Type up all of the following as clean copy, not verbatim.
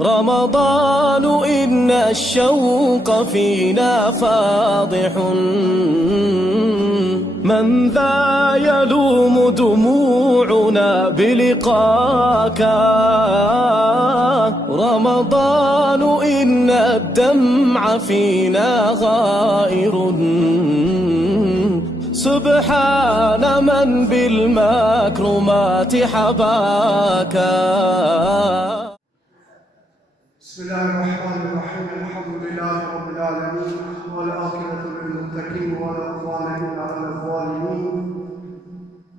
رمضان إن الشوق فينا فاضح من ذا يلوم دموعنا بلقاك رمضان إن الدمع فينا غائر سبحان من بالمكرمات حباك. بسم الله الرحمن الرحيم. الحمد لله رب العالمين والعاقبة للمتقين ولا عدوان إلا على الظالمين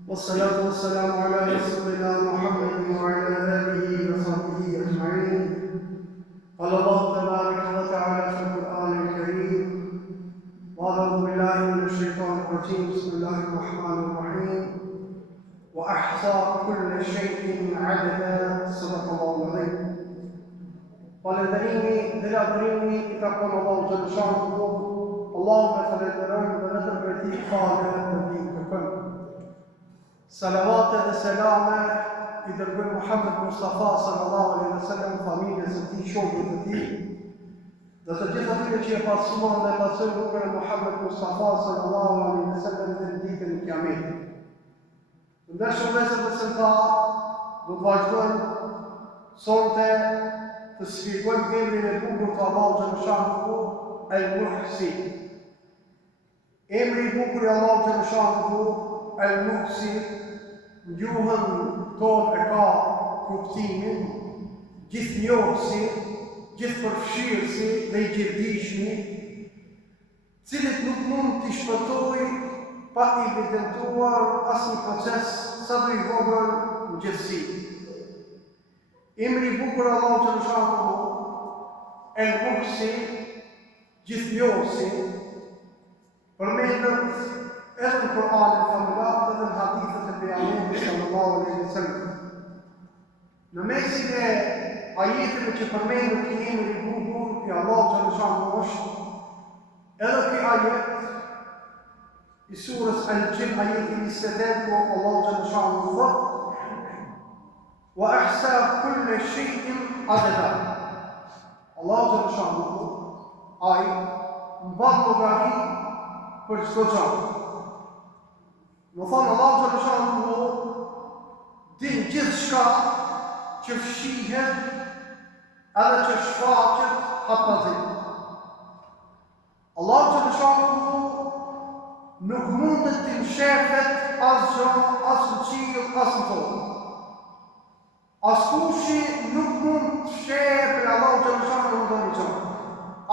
والصلاة والسلام على رسول الله محمد وعلى آله وصحبه أجمعين. قال الله تبارك وتعالى في القرآن الكريم: وأعوذ بالله من الشيطان الرجيم. بسم الله الرحمن الرحيم. وأحصى كل شيء عددا. صدق الله العظيم. Falënderimi dhe lavdërimi I takon Allahu xhaleshahu. Allahun e falenderojmë dhe vetëm për ti falë dhe ti kërkojmë. Salavatet dhe selame I dërgojmë Muhammed Mustafa sallallahu alaihi wasallam, familjes së tij, shokët e tij, dhe të gjithë atyre që e pasuan dhe pasojnë rrugën e Muhammed Mustafa sallallahu alaihi wasallam në ditën e Kiametit. Ndërsa vëllezër dhe besimtar, do të vazhdojmë sonte të sfigojmë emrin e bukur të Allahu xhaleshahu, El-Muhsi. Emri I bukur I Allahu xhaleshahu, El-Muhsi, gjuhën tonë e ka kuptimin gjithnjohësi, gjithëpërfshirësi dhe I gjithdijshmi, cilit nuk mund t'i shpëtojë pa evidentuar asnjë proces sa do I vogël në gjithësi. Emri I bukur Allahu xhaleshahu, El-Muhsi, gjithnjohësi, përmendet edhe në Kur'anin famullar dhe në hadithet e pejgamberit sallallahu alaihi wasallam. Në mesin e ajeteve që përmendet ky emër I bukur I Allahu xhaleshahu është edhe ky ajet I surës Al-Jin, ajeti 28, ku Allahu xhaleshahu thotë: وأحصى كل شيء عددا. Allah xhaleshahu ai mban llogari për çdo gjë. Do thonë Allah xhaleshahu din gjithçka që fshihet edhe që shfaqet haptazi. Allah xhaleshahu nuk mundet të mshefet asgjë, as në qiell, as në tokë. Askushi nuk mund të shehë për Allahu xhaleshahu në ndonjë gjë.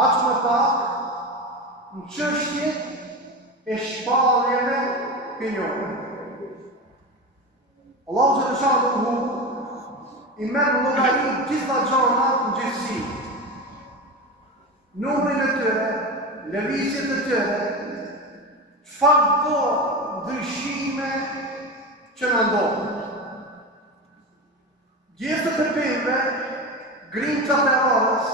Aq më pak në çështjet e shpalljeve pinjore. Allahu xhaleshahu I merr llogari gjitha gjërat në gjithësi. Numrin e tyre, lëvizjet e tyre, çfarë do ndryshime që na ndodhin. Gjithë të pembe, grimcat e orës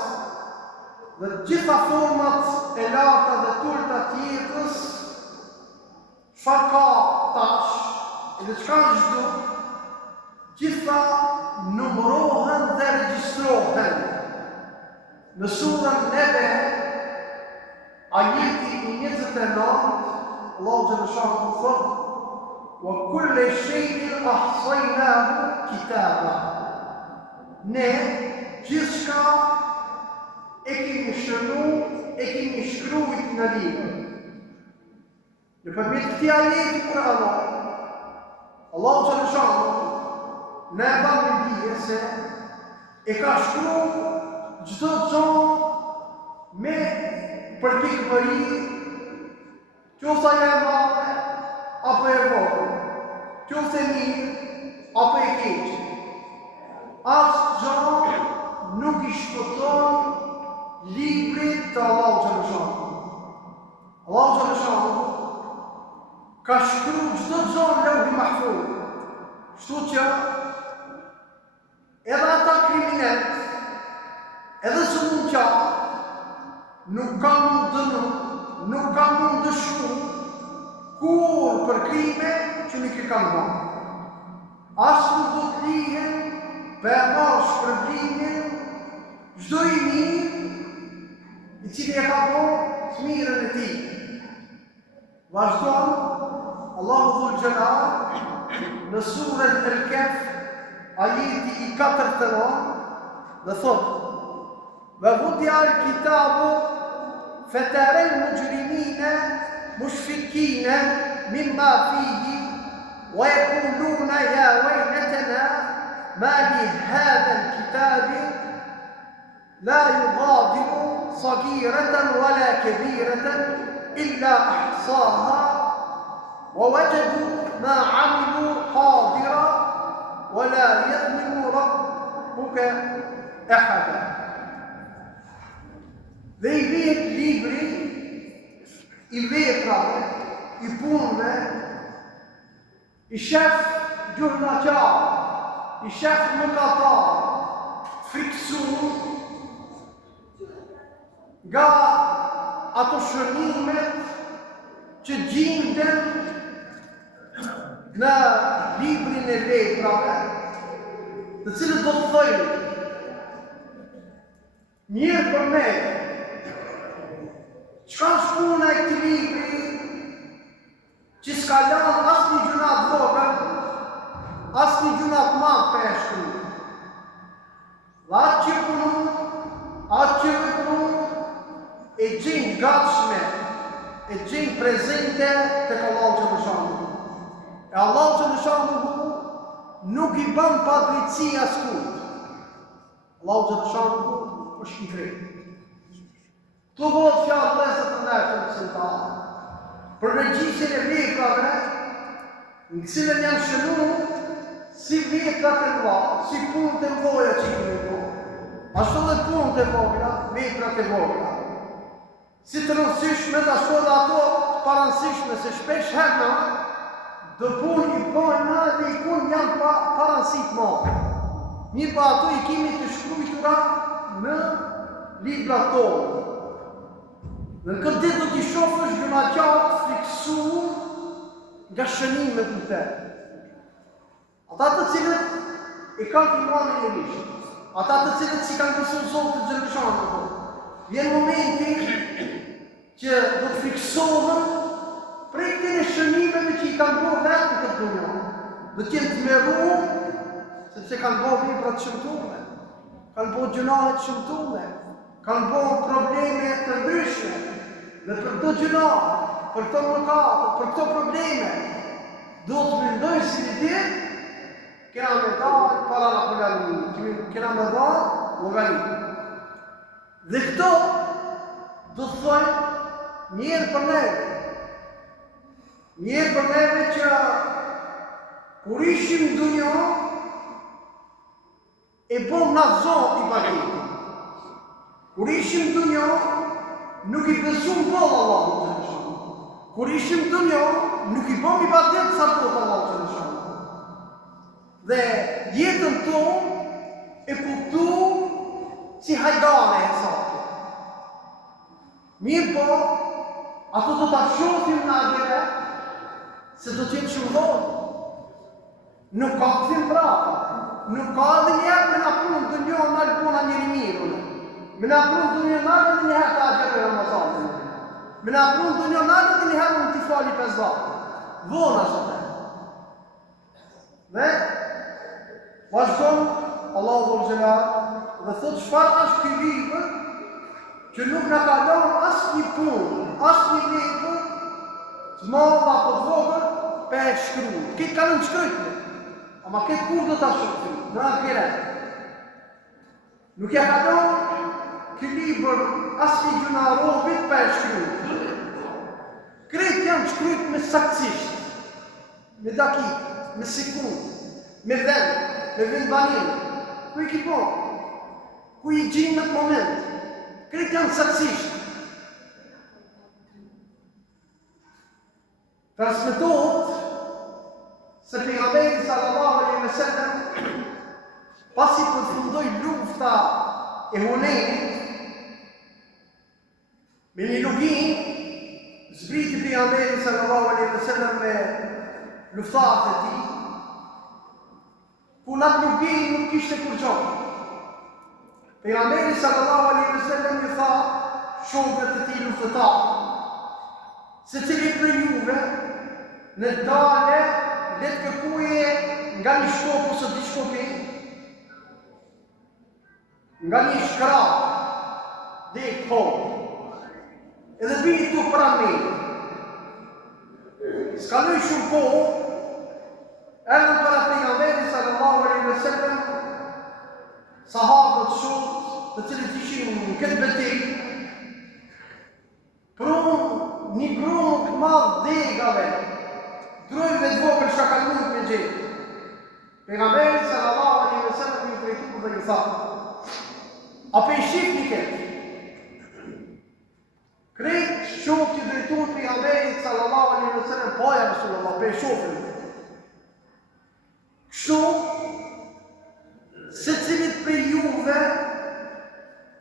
dhe gjitha format e larta dhe tulta të jetës, çfarë ka tash, edhe çka çdo, gjitha numërohen dhe regjistrohen. Në surën Nebe, ajeti I 29, Allahu xhaleshahu thotë: "Wa kullu shay'in ahsaynahu kitaba." Ne gjithçka e kemi shënuar, e kemi shkruar në libër. Nëpërmjet këtij ajeti Kur'anor, Allahu xhaleshahu na bën të dije se e ka shkruar çdo gjë me përpikëri, qoftë ajo e madhe apo e vogël, qoftë e mirë apo e keqe. Asgjë nuk I shpëton librit të Allahu xhaleshahu. Allahu xhaleshahu ka shkruar çdo gjë në Lauhul Mahfuz. Kështu që edhe ata kriminalët, edhe sëmundjarët, nuk kanë mundënu, nuk kanë mundë dëshmu kur për krime që nuk I kanë bërë. As nuk do të lihen për marrë shpërblimin çdo i mirë i cili e ka bërë të mirën e tij. Vazhdon Allahu Dhul Jalal në surën El-Kahf, ajeti i 49 dhe thot: وَوُضِعَ الْكِتَابُ فَتَرَى الْمُجْرِمِينَ مُشْفِقِينَ مِمَّا فِيهِ وَيَقُولُونَ يَا وَيْلَتَنَا مَا لِهَذَا الْكِتَابِ لَا يُغَادِرُ صَغِيرَةً وَلَا كَبِيرَةً إِلَّا أَحْصَاهَا وَوَجَدُوا مَا عَمِلُوا حَاضِرًا وَلَا يَظْلِمُ رَبُّكَ أَحَدًا. Dhe i vjet libri i veprave, i punëve, i shef gjurnaqar, i shef mëkatar, friksuar nga ato shënimet që gjenden në librin e veprave, të cilët do të thojnë mirë për me, çka shpuna e këtij libri që s'ka lanë asnjë gjuna të vogël, asnjë gjuna të madhe për e shkruar. Dhe atë që punon, atë që vepron, e gjenë gatshme, e gjenë prezente tek Allahu xhallahu. E Allahu xhallahu nuk i bën padrejtësi askujt. Allahu xhallahu është i drejtë. Të bëhet fjalë vëllezër të ndërtuar besimtarë për regjistrin e veprave, në cilën janë shënuar si veprat e mëdha, si punët e mëdha që i bëjnë. Ashtu dhe punët e vogla, veprat e vogla. Si të rëndësishme dhe ashtu dhe ato të paransishme, se shpesh herë do punë i bëjnë dhe i punë janë paranësit madhe. Mirë pa ato i kemi të shkruajtura në librat tonë. Në këtë ditë do t'i shofësh gjunaqarët friksuar nga shënimet në te. Ata të cilët e kanë imanin e lishtë, ata të cilët si kanë besuar Zotin të Gjallëshantë, vjen momenti që do të friksohen prej këtyre shënimeve që i kanë bërë vetë në këtë dunjë. Do të jenë të meruar sepse kanë bërë vepra të shëmtuara, kanë bërë gjunahe të shëmtuara, kanë bërë probleme të ndryshme. Dhe për këto gjuna, për këto mëkate, për këto probleme, do të mendojnë si një ditë, kena me dalë para në përgalimin, kena me dalë në galimin. Dhe këto do të thojnë njerë për neve që kur ishim në dunjo, e bom në zonë i paketin. Kur ishim në dunjo, nuk i besum bëllë Allahu xhallahu. Kur ishim të dunjo, nuk i bëm ibadet sa të Allahu xhallahu. Dhe jetën tonë e kuptu si hajdane e sakë. Mirë po, ato do t'a shohim në agjere, se do t'jetë shumë dhonë. Nuk ka këthim prapa, nuk ka edhe njerë me në punë të njohë në puna njëri mirë. Me në prunë të një nërë dhe njëherë të agjerë e Ramazanin. Me në prunë të një nërë dhe njëherë në t'i fali 5 datë. Vona shëtë. Dhe, vazhdon Allahu Dhul Jalal dhe thot çfarë është ky libër që nuk na ka dhënë asnjë punë, asnjë vepër të madhe apo të vogël për shkruar. Këtë kanë në shkruajtur. Ama këtë kur do ta shohim? Në ahiret. Nuk ja ka dhënë ky libër asnjë gjuna robit për shkruar. Kretë janë shkruajtur me saktësisht, me dakikë, me sekundë, me vendbanim. Ku i kipo? Ku i gjinë në të moment? Kretë janë saktësisht. Transmetohet se pejgamberi sallallahu alaihi wasallam pasi përfundoi lufta e Hunenit me një lugin, zbriti pejgamberi sallallahu alaihi wasallam me luftarët e tij, ku në atë lugin nuk kishte kur gjohë. Pejgamberi sallallahu alaihi wasallam i tha shokëve të tij luftëtar, secili prej juve në dalë le të kërkuje nga një shkop ose di shkopi, nga një shkrap, dhe i kohë, edhe bini të pranë. S'kaloj shumë kohë, erdhën para pejgamberit sallallahu alaihi wasallam sahabët shumë, të cilët ishin në këtë betejë, një grup të madh degave, drojve të vogël çka kanë mund me gjetë. Pejgamberi sallallahu alaihi wasallam i drejtu dhe i tha: "A pe shihni këtë?" Krejt shokët i drejtuar pejgamberit sallallahu alaihi wasallam, po ja Rasulullah, pe shofën. Kështu, secilit prej juve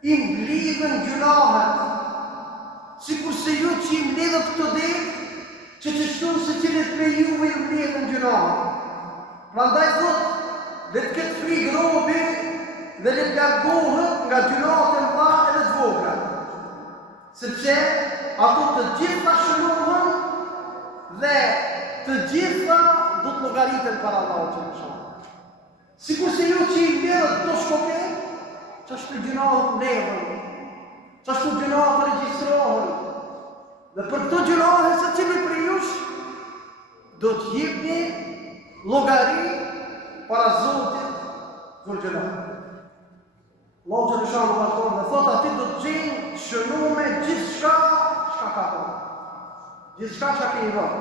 i mblidhen gjunahet, sikur se ju që i mblidhet këto ditë, që të shtu secilit prej juve i mblidhen gjunahet. Prandaj thot, le të ketë frikë robi dhe le të largohet nga gjunahet e mëdha edhe të vogla. Sepse ato të gjitha shënohen dhe të gjitha do të llogariten para Allahut xhallahu. Sikur se ju që i mbledhet këto shkope, çashtu gjunahet mbledhen, çashtu gjunahet regjistrohen. Dhe për këto gjunahe secili prej jush do të jepni llogari para Zotit Dhul Jalal. Allahu xhallahu vazhdon dhe thot aty do të gjejnë shënume gjithçka çka ka bërë. Gjithçka çka keni bërë.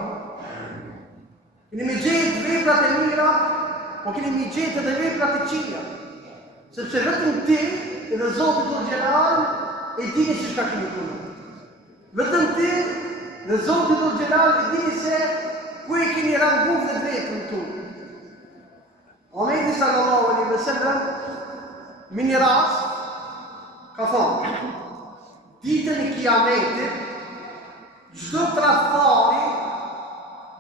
Keni mi gjetë veprat e mira, po keni mi gjetë edhe veprat e këqija. Sepse vetëm ti edhe Zoti Dhul Jalal e dini se çka keni punuar. Vetëm ti dhe Zoti Dhul Jalal e dini se ku e keni ranguar vetën tu. Muhamedi sallallahu alaihi wasallam me një rast ka thonë, ditën e Kiametit, çdo tradhtari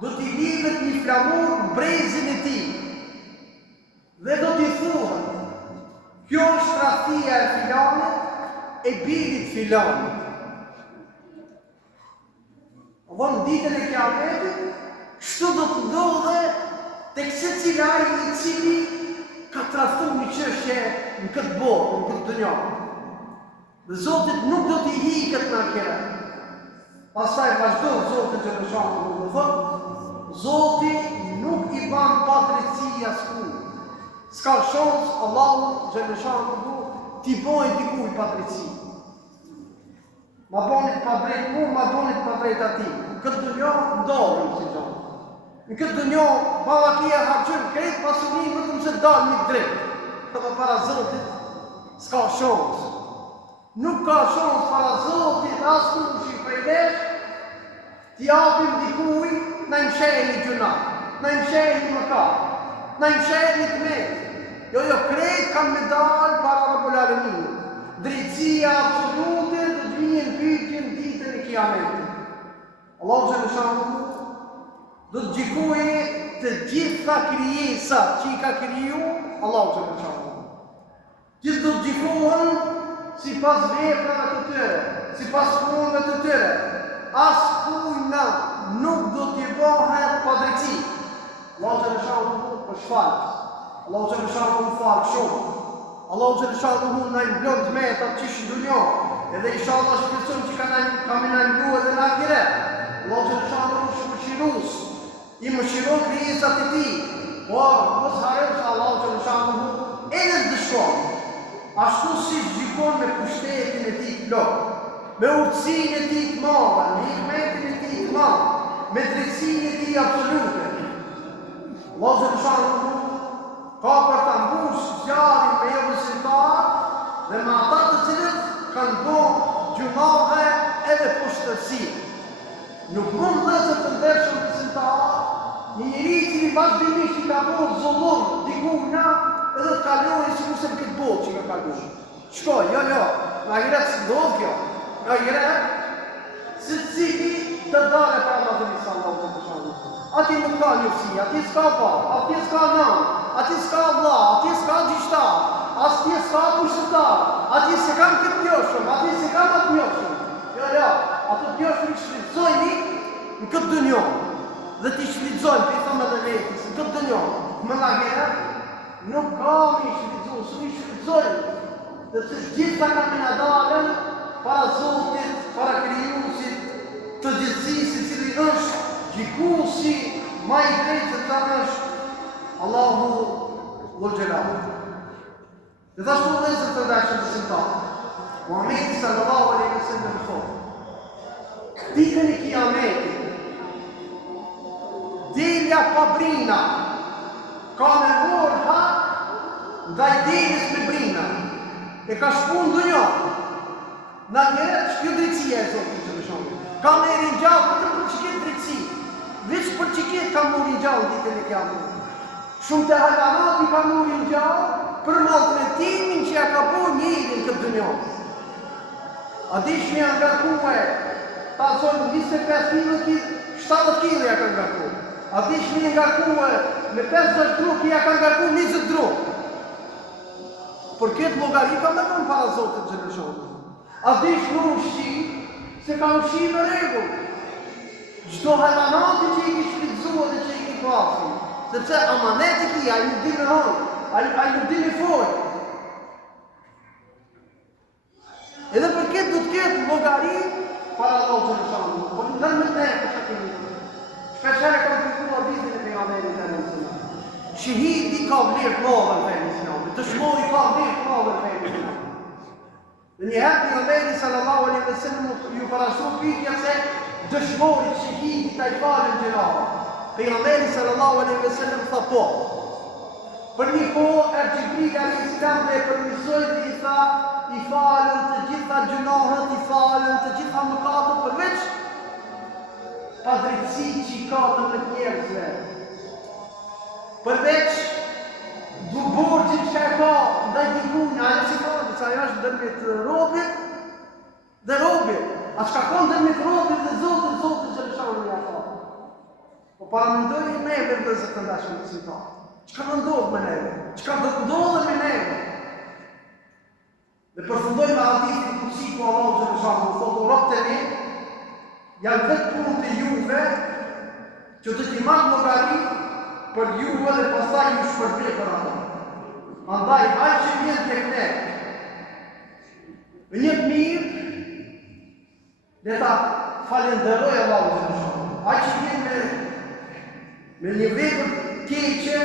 do t'i lidhet një flamur në brezin e tij dhe do t'i thuhet: "Kjo është tradhtia e filanit e birit filanit." Në ditën e Kiametit, kështu do të ndodhe tek secili ai i cili ka tradhtuar një çështje në këtë botë, në këtë dunjë. Dhe Zotit nuk do t'i hiqet në ahiret. Pastaj vazhdon Zoti xhallahu dhe thot: "Zoti nuk i ban padrejti askujt." S'ka shans Allahu xhallahu t'i bëjë dikujt padrejti. Ma bonit padrejt mu, ma bonit padrejt atij. Në këtë dunjë ndodhin si gjë. Në këtë dunjë ballakia harxhon krejt pasurinë vetëm se dalë një drejt. Edhe para Zotit s'ka shans. Nuk ka shans para Zotit askush i prej nesh t'i japim dikujt na i mshehni gjuna, na i mshehni mëkat, na i mshehni tmet. Jo, krejt kanë me dalë para Rabbul Alamin. Drejtësia absolute do të vinë në pyetje në ditën e Kiametit. Allahu xhallahu do të gjykojë të gjitha krijesat që i ka kriju Allahu xhallahu. Gjithë do të gjykohen sipas veprave të tyre, sipas punëve të tyre. Askujt nuk do t'i bëhet padrejti. Allahu xhallahu është falës. Allahu xhallahu fal shumë. Allahu xhallahu na i mblon tmetat që në dunjë, edhe inshallah shpresojmë që ka më na mblua edhe në ahiret. Allahu xhallahu është mëshirues, i mëshiron krijesat e tij. Po, mos harrojmë se Allahu xhallahu edhe dëshkon. Ashtu si gjykon me pushtetin e tij të plot, me urtësinë e tij të madhe, me hikmetin e tij të madh, me drejtsinë e tij absolute. Allahu xhallahu ka për të mbush zjarin me jo besimtar dhe me ata të cilët kanë bërë gjunahe edhe pushtërsi. Nuk mund dhe të ndershëm besimtar, një njeri i cili vazhdimisht i ka bërë zullum dikujna edhe të kalojë sikur se në këtë botë që ka kaluar. Shkoj, jo, në ahiret s'ndodh kjo. Në ahiret, secili të dalë para Allahut sallallahu alaihi wasallam. Ati nuk ka njësi, ati s'ka pa, ati s'ka nan, ati s'ka vlla, ati s'ka gjyqtar, ati s'ka pushtetar, ati se kam këtë njoshëm, ati se kam atë njoshëm. Jo, ato të njoshëm i shfrytëzojni në këtë dënjon. Dhe t'i shfrytëzojnë, për i thëmë edhe letis, në këtë dënjon. Më nga gjerë, nuk kam i shfrytëzojnë, su i shfrytëzojnë. Dhe të gjitha kam në dalën, para Zotit, para Krijuesit, të gjithësisë, i cili është gjikuesi më i drejtë se ta është Allahu Dhul Jalal. Dhe thashtu vëllezër të dashur besimtarë, Muhamedi sallallahu alaihi wasallam thotë: ditën e Kiametit, delja pa brina ka me morë hak ndaj deljes me brina. E ka shpu në dunjo. Na njëret shkjo drejtësia e Zotit që lëshonë. Ka me rinjallë për të qiket drejtësi. Veç për qiket ka mu rinjallë ditën e Kiametit. Shumë të halanati ka mu rinjallë për maltretimin që ja ka po njërin këtë dunjo. A dish me angarkue, ta zonë 25 kg, 70 kg ja ka angarkue. A dish me angarkue, me 50 druk ja ka angarkue 20 druk. Për këtë logari ka me nëmë para Zotit Gjellëshonë. A dish në ushi, se ka ushi në regull. Gjdo halanati që i ki shfridzua dhe që i ki pasi. Sepse amanet i ki, a i nuk di me honë, a i nuk di me folë. Edhe për këtë du të ketë logari para Zotit Gjellëshonë. Por në nërmë të nejë për që të një. Shpeshere kam të kërkuar vitin e pejgamberit e nësëna. Shihidi ka vlerë madhe në fejnë islamit, dëshmori ka vlerë madhe në fejnë islamit. Dhe njëherë pejgamberi sallallahu alaihi wasallam ju parashtu pyetja se dëshmori shihidi ta i falën gjinave. Pejgamberi sallallahu alaihi wasallam tha po. Për një kohë Gjibril alayhis salam dhe përmirësoi dhe i tha i falën të gjitha gjunahet, i falën të gjitha mëkatet përveç padrejtësi që i ka të të njerëzve. Përveç borxhin që e ka ndaj dikujt, ajo si thotë, se ajo është ndërmjet robit dhe robit. A çka ka ndërmjet robit dhe Zotit që lëshon ja fa. Po para mendoj me vëllezër të dashur besimtar. Çka do ndodh me neve? Çka do të ndodhë me neve? Dhe përfundoj me hadithin kutsi ku Allahu xhallahu thotë robët e mi janë vetë punë të juve që do t'i marrë llogari për juve dhe pastaj ju shpërblet për ato. Andaj, ai që vjen tek ne, me një të mirë, dhe ta falenderoj Allahu xhallahu. Ai që vjen me një vepër keqe,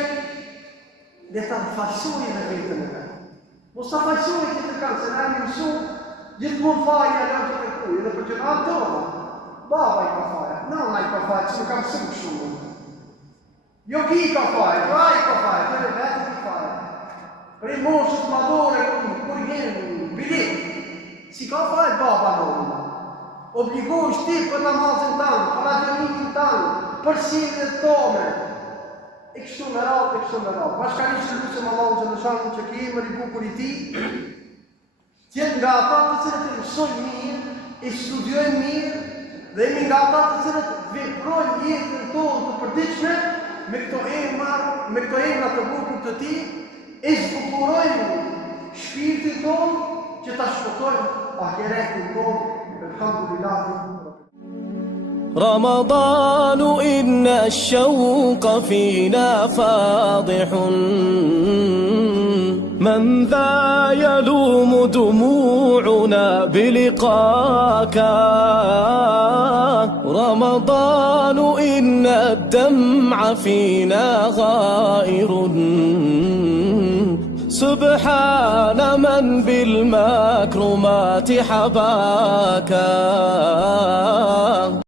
dhe ta falsoj me vetën e vet. Mos ta falsoj që të kanë, se na një mësu, gjithmonë faja janë të kërkuj, edhe për që në ato, baba i ka faja, nana i ka faja, që nuk kam sëmë shumë. Jo ki ka faja, i ka faja, të në vetë i faja. Për i moshës madore, kur jenë bilet, si ka faja baba në. Obligosh ti për namazin tanë, për agjërimin tanë, për sinët tome. E kështu me radhë. Bashkarisht të lusëm Allahu xhallahu që kemi i bukur i tij, tjetë nga ata të cilët e mësojnë mirë, e studiojnë mirë, dhe jemi nga ata të cilët veprojnë jetën tonë të përditshme me këto emra të bukur të tij, e zbukurojnë shpirtin tonë që ta shpëtojnë ahiretin tonë. Alhamdulillah. رمضان إن الشوق فينا فاضح من ذا يلوم دموعنا بلقاك رمضان إن الدمع فينا غائر سبحان من بالمكرمات حباك